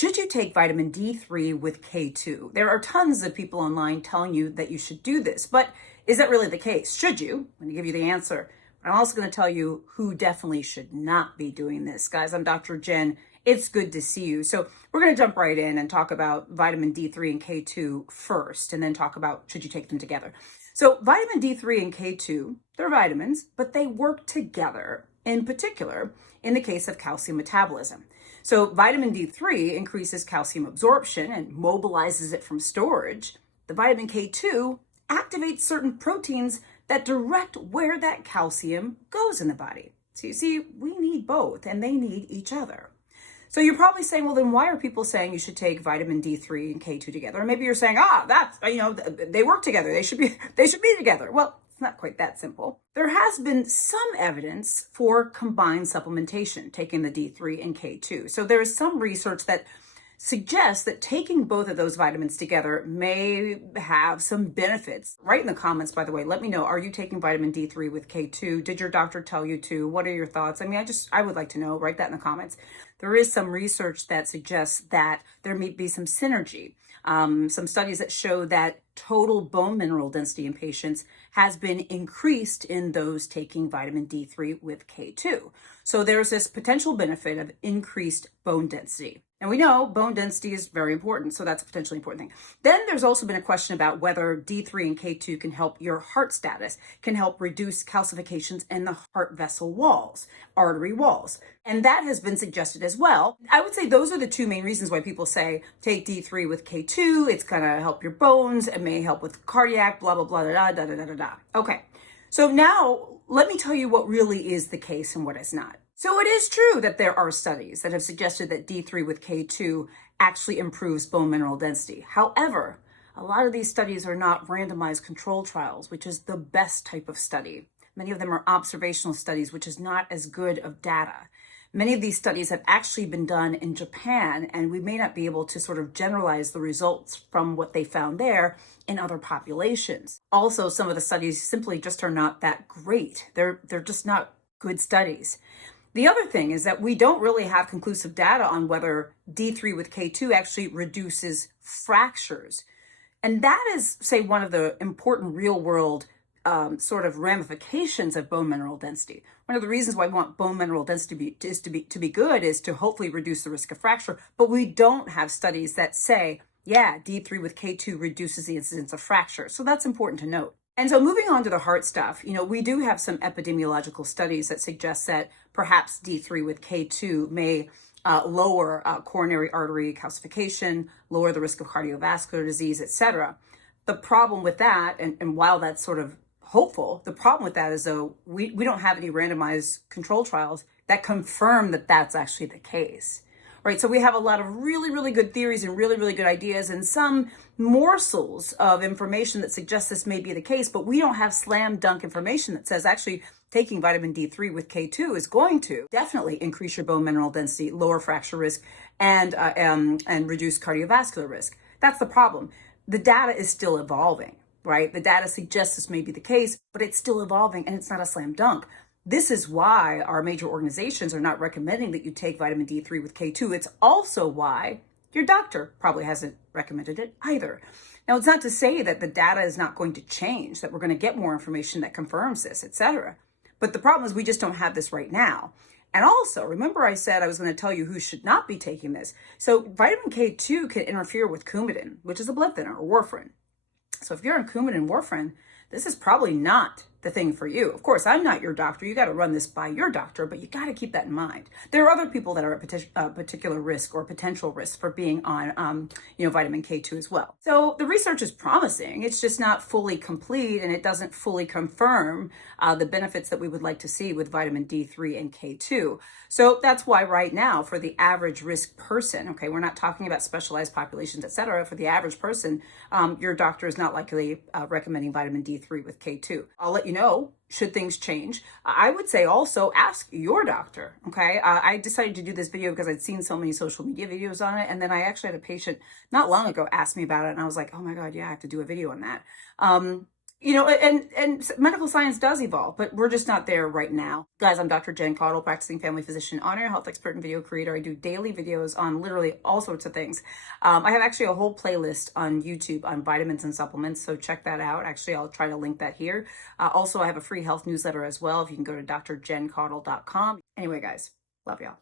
Should you take vitamin D3 with K2? There are tons of people online telling you that you should do this, but is that really the case? Should you? I'm going to give you the answer. But I'm also going to tell you who definitely should not be doing this. Guys, I'm Dr. Jen. It's good to see you. So we're going to jump right in and talk about vitamin D3 and K2 first, and then talk about should you take them together. So vitamin D3 and K2, they're vitamins, but they work together, in particular, in the case of calcium metabolism. So vitamin D3 increases calcium absorption and mobilizes it from storage. The vitamin K2 activates certain proteins that direct where that calcium goes in the body. So you see, we need both and they need each other. So you're probably saying, well, then why are people saying you should take vitamin D3 and K2 together? Or maybe you're saying, that's, they work together. They should be together. Well, it's not quite that simple. There has been some evidence for combined supplementation, taking the D3 and K2. So there is some research that suggests that taking both of those vitamins together may have some benefits. Write in the comments, by the way, let me know, are you taking vitamin D3 with K2? Did your doctor tell you to? What are your thoughts? I would like to know. Write that in the comments. There is some research that suggests that there may be some synergy. Some studies that show that total bone mineral density in patients has been increased in those taking vitamin D3 with K2. So there's this potential benefit of increased bone density. And we know bone density is very important, so that's a potentially important thing. Then there's also been a question about whether D3 and K2 can help your heart status, can help reduce calcifications in the heart vessel walls, artery walls. And that has been suggested as well. I would say those are the two main reasons why people say take D3 with K2. It's going to help your bones. It may help with cardiac, blah, blah, blah, da, da, da, da, da, da. Okay. So now let me tell you what really is the case and what is not. So it is true that there are studies that have suggested that D3 with K2 actually improves bone mineral density. However, a lot of these studies are not randomized control trials, which is the best type of study. Many of them are observational studies, which is not as good of data. Many of these studies have actually been done in Japan, and we may not be able to sort of generalize the results from what they found there in other populations. Also, some of the studies simply just are not that great. They're just not good studies. The other thing is that we don't really have conclusive data on whether D3 with K2 actually reduces fractures. And that is, say, one of the important real-world sort of ramifications of bone mineral density. One of the reasons why we want bone mineral density to be good is to hopefully reduce the risk of fracture. But we don't have studies that say, D3 with K2 reduces the incidence of fracture. So that's important to note. And so moving on to the heart stuff, we do have some epidemiological studies that suggest that perhaps D3 with K2 may lower coronary artery calcification, lower the risk of cardiovascular disease, etc. The problem with that, and while that's sort of hopeful, the problem with that is, though, we don't have any randomized control trials that confirm that that's actually the case. Right, so we have a lot of really, really good theories and really, really good ideas and some morsels of information that suggests this may be the case, but we don't have slam dunk information that says actually taking vitamin D3 with K2 is going to definitely increase your bone mineral density, lower fracture risk, and reduce cardiovascular risk. That's the problem. The data is still evolving, right? The data suggests this may be the case, but it's still evolving and it's not a slam dunk. This is why our major organizations are not recommending that you take vitamin D3 with K2. It's also why your doctor probably hasn't recommended it either. Now, it's not to say that the data is not going to change, that we're going to get more information that confirms this, etc. But the problem is we just don't have this right now. And also, remember I said I was going to tell you who should not be taking this. So vitamin K2 can interfere with Coumadin, which is a blood thinner, or warfarin. So if you're on Coumadin, warfarin, this is probably not the thing for you. Of course, I'm not your doctor. You got to run this by your doctor, but you got to keep that in mind. There are other people that are at particular risk or potential risk for being on, vitamin K2 as well. So the research is promising. It's just not fully complete, and it doesn't fully confirm the benefits that we would like to see with vitamin D3 and K2. So that's why right now, for the average risk person, okay, we're not talking about specialized populations, et cetera. For the average person, your doctor is not likely recommending vitamin D3 with K2. I'll let you know should things change. I would say also ask your doctor, okay? I decided to do this video because I'd seen so many social media videos on it, and then I actually had a patient not long ago ask me about it, and I was like, oh my God, yeah, I have to do a video on that. You know, and medical science does evolve, but we're just not there right now. Guys, I'm Dr. Jen Caudle, practicing family physician, on-air health expert, and video creator. I do daily videos on literally all sorts of things. I have actually a whole playlist on YouTube on vitamins and supplements, so check that out. Actually, I'll try to link that here. Also, I have a free health newsletter as well, if you can go to drjencaudle.com. Anyway, guys, love y'all.